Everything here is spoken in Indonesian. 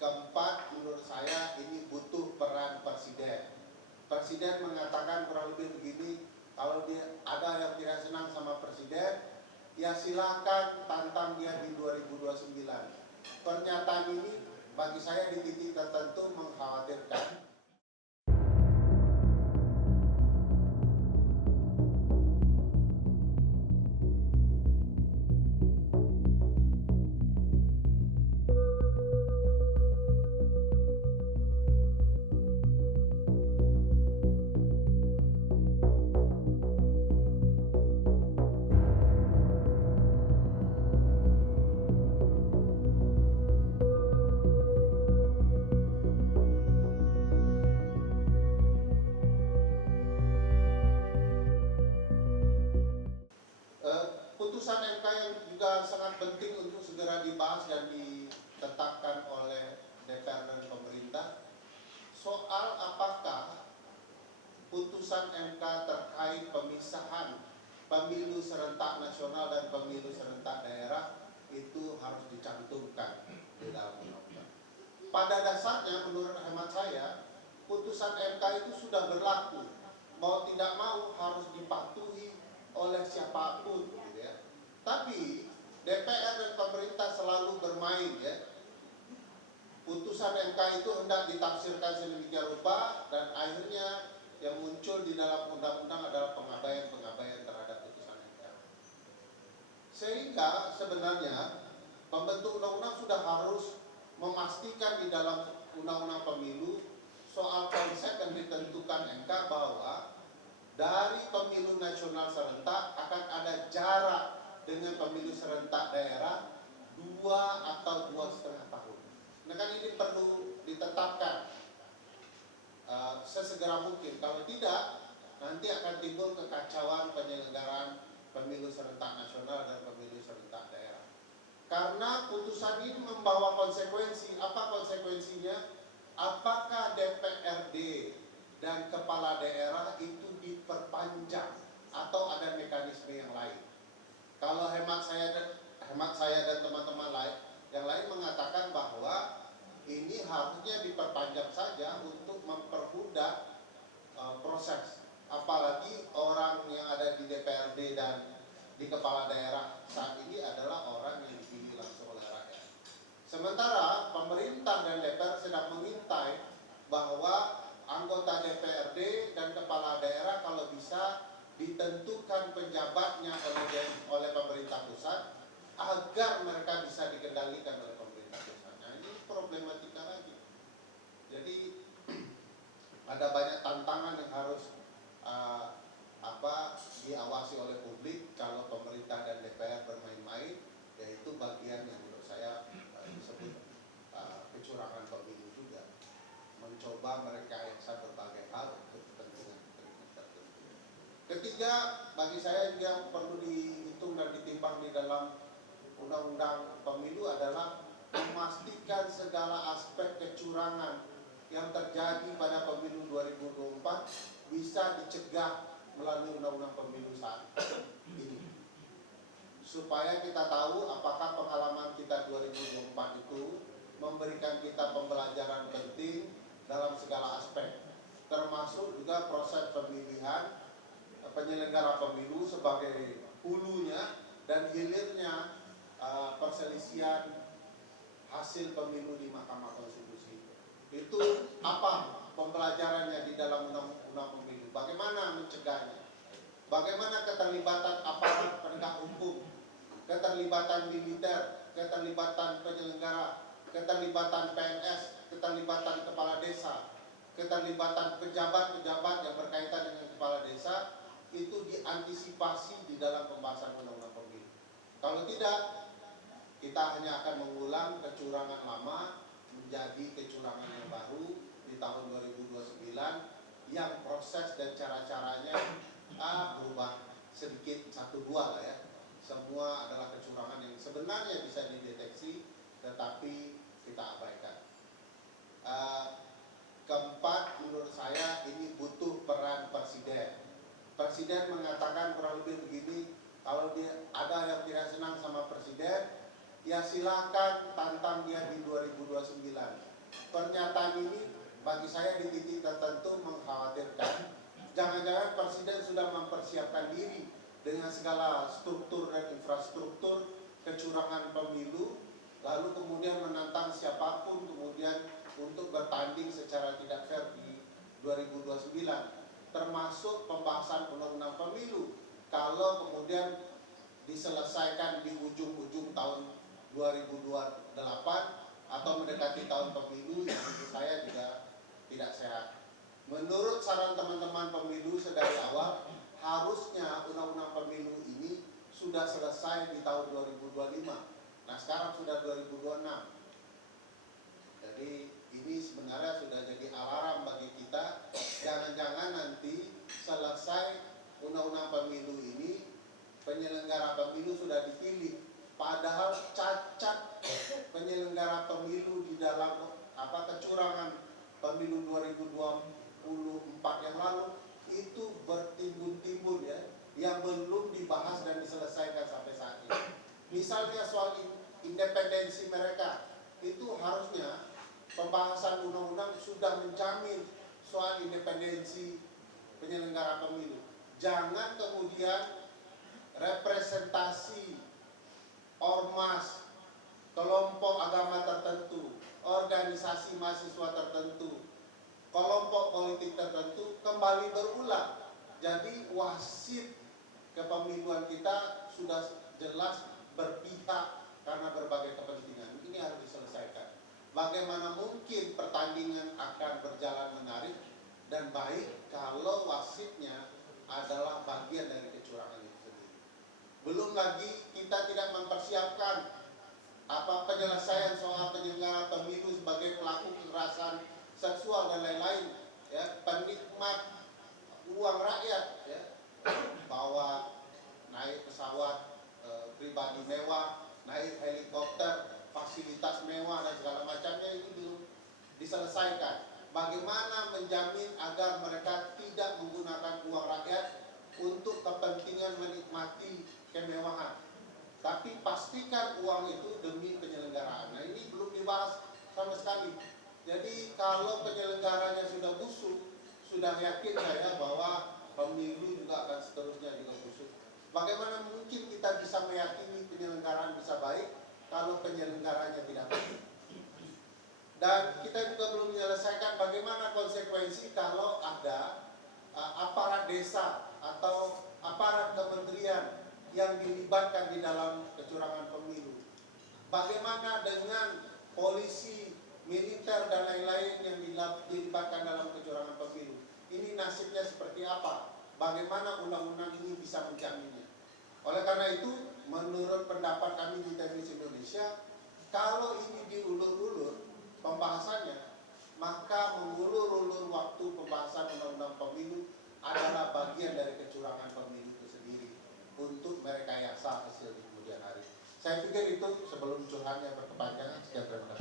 Keempat, menurut saya ini butuh peran presiden. Presiden mengatakan kurang lebih begini, kalau dia ada yang tidak senang sama presiden, ya silakan tantang dia di 2029. Pernyataan ini bagi saya di titik tertentu mengkhawatirkan. Putusan MK yang juga sangat penting untuk segera dibahas dan ditetapkan oleh DPR dan pemerintah soal apakah putusan MK terkait pemisahan pemilu serentak nasional dan pemilu serentak daerah itu harus dicantumkan di dalam undang-undang. Pada dasarnya menurut hemat saya putusan MK itu sudah berlaku, mau tidak mau harus dipatuhi oleh siapapun, gitu ya. Tapi DPR dan pemerintah selalu bermain, ya. Putusan MK itu hendak ditafsirkan sedemikian rupa dan akhirnya yang muncul di dalam undang-undang adalah pengabaian terhadap putusan MK. Sehingga sebenarnya pembentuk undang-undang sudah harus memastikan di dalam undang-undang pemilu soal konsep yang ditentukan MK bahwa dari pemilu nasional serentak akan ada jarak dengan pemilu serentak daerah 2 atau 2,5 tahun. Nah kan ini perlu ditetapkan sesegera mungkin. Kalau tidak, nanti akan timbul kekacauan penyelenggaraan pemilu serentak nasional dan pemilu serentak daerah. Karena putusan ini membawa konsekuensi. Apa konsekuensinya? Apakah DPRD dan kepala daerah itu diperpanjang atau ada mekanisme yang lain? Kalau hemat saya dan teman-teman lain yang lain mengatakan bahwa ini harusnya diperpanjang saja untuk mempermudah proses. Apalagi orang yang ada di DPRD dan di kepala daerah saat ini adalah orang yang dipilih langsung oleh rakyat. Sementara pemerintah dan DPR sedang mengintai bahwa anggota DPRD dan kepala daerah kalau bisa ditentukan penjabatnya oleh pemerintah pusat agar mereka bisa dikendalikan oleh pemerintah pusat. Nah, ini problematika lagi. Jadi ada banyak tantangan yang harus diawasi oleh publik kalau pemerintah dan DPR bermain-main, yaitu bagian yang menurut saya disebut kecurangan pemilu juga. Mencoba merekayasa berbagai hal untuk kepentingan tertentu. Ketiga, bagi saya yang perlu dihitung dan ditimbang di dalam undang-undang pemilu adalah memastikan segala aspek kecurangan yang terjadi pada pemilu 2024 bisa dicegah melalui undang-undang pemilu saat ini. Supaya kita tahu apakah pengalaman kita 2024 itu memberikan kita pembelajaran penting dalam segala aspek, termasuk juga proses pemilihan penyelenggara pemilu sebagai hulunya dan hilirnya perselisihan hasil pemilu di Mahkamah Konstitusi. Itu apa pembelajarannya di dalam undang-undang pemilu? Bagaimana mencegahnya? Bagaimana keterlibatan aparat penegak hukum, keterlibatan militer, keterlibatan penyelenggara, keterlibatan PNS, keterlibatan kepala desa, keterlibatan pejabat-pejabat yang berkaitan dengan kepala desa itu diantisipasi di dalam pembahasan undang-undang pemilu. Kalau tidak, kita hanya akan mengulang kecurangan lama menjadi kecurangan yang baru di tahun 2029 yang proses dan cara-caranya berubah sedikit 1-2 lah ya. Semua adalah kecurangan yang sebenarnya bisa dideteksi tetapi kita abaikan. Keempat, menurut saya ini butuh peran presiden. Presiden mengatakan kurang lebih begini, kalau dia ada yang tidak senang sama presiden, ya silakan tantang dia di 2029. pernyataan ini bagi saya di titik tertentu mengkhawatirkan. Jangan-jangan Presiden sudah mempersiapkan diri dengan segala struktur dan infrastruktur kecurangan pemilu, lalu kemudian menantang siapapun kemudian untuk bertanding secara tidak fair di 2029, termasuk pembahasan undang-undang pemilu. Kalau kemudian diselesaikan di ujung-ujung tahun 2028 atau mendekati tahun pemilu, yang menurut saya juga tidak sehat. Menurut saran teman-teman pemilu sedari awal, harusnya undang-undang pemilu ini sudah selesai di tahun 2025. Nah, sekarang sudah 2026. Jadi ini sebenarnya sudah jadi alarm bagi kita. Jangan-jangan nanti selesai undang-undang pemilu ini, penyelenggara pemilu sudah dipilih, padahal cacat penyelenggara pemilu di dalam kecurangan pemilu 2024 yang lalu itu bertimbun-timbun ya, yang belum dibahas dan diselesaikan sampai saat ini. Misalnya soal independensi mereka, itu harusnya pembahasan undang-undang sudah menjamin soal independensi penyelenggara pemilu. Jangan kemudian representasi ormas, kelompok agama tertentu, organisasi mahasiswa tertentu, kelompok politik tertentu kembali berulang. Jadi wasit kepemiluan kita sudah jelas berpihak karena berbagai kepentingan. Ini harus diselesaikan. Bagaimana mungkin pertandingan akan berjalan menarik dan baik kalau wasitnya adalah bagian dari kecurangan itu sendiri. Belum lagi kita tidak mempersiapkan penyelesaian soal penyelenggara pemilu sebagai pelaku kekerasan seksual dan lain-lain, ya, penikmat uang rakyat, ya, bawa naik pesawat pribadi mewah, naik helikopter, fasilitas mewah dan segala macamnya, ini belum diselesaikan. Bagaimana menjamin agar mereka tidak menggunakan uang rakyat untuk kepentingan menikmati kemewahan, tapi pastikan uang itu demi penyelenggaraan. Nah, ini belum dibahas sama sekali. Jadi kalau penyelenggaranya sudah busuk, sudah yakin saya bahwa pemilu juga akan seterusnya juga busuk. Bagaimana mungkin kita bisa meyakini penyelenggaraan bisa baik kalau penyelenggaranya tidak baik? Dan kita juga belum menyelesaikan bagaimana konsekuensi kalau ada aparat desa atau aparat kementerian yang dilibatkan di dalam kecurangan pemilu. Bagaimana dengan polisi, militer dan lain-lain yang dilibatkan dalam kecurangan pemilu? Ini nasibnya seperti apa? Bagaimana undang-undang ini bisa menjaminnya? Oleh karena itu, menurut pendapat kami di Teknis Indonesia, kalau ini diulur-ulur pembahasannya, maka mengulur-ulur waktu pembahasan undang-undang pemilu adalah bagian dari kecurangan pemilu itu sendiri untuk merekayasa hasil di kemudian hari. Saya pikir itu sebelum curhatnya berkepanjangan. Sekian, terima kasih.